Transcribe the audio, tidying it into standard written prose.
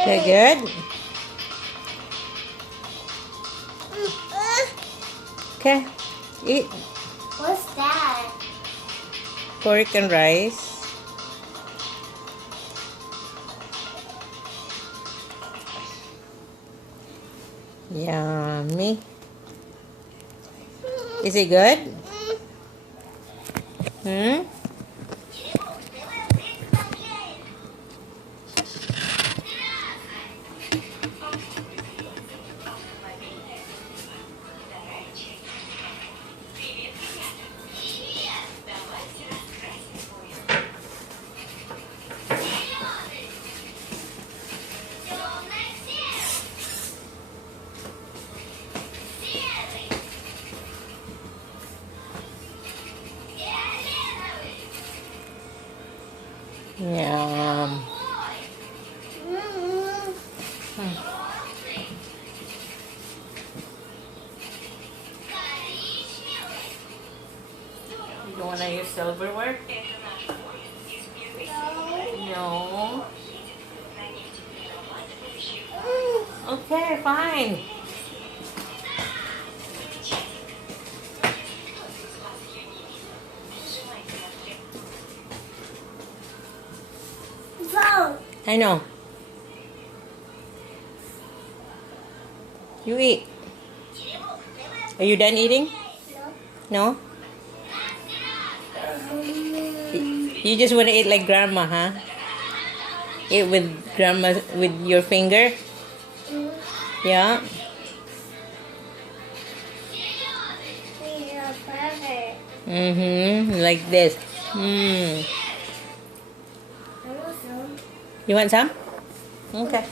Okay, good. Okay, eat. What's that? Pork and rice. Yummy. Is it good? Hmm? Yum. You don't want to use silverware? No. Okay, fine. Vote. I know. You eat. Are you done eating? No? You just want to eat like grandma, huh? Eat with grandma, with your finger? Yeah? Mm-hmm. Like this. Mm. I want some. You want some? Okay.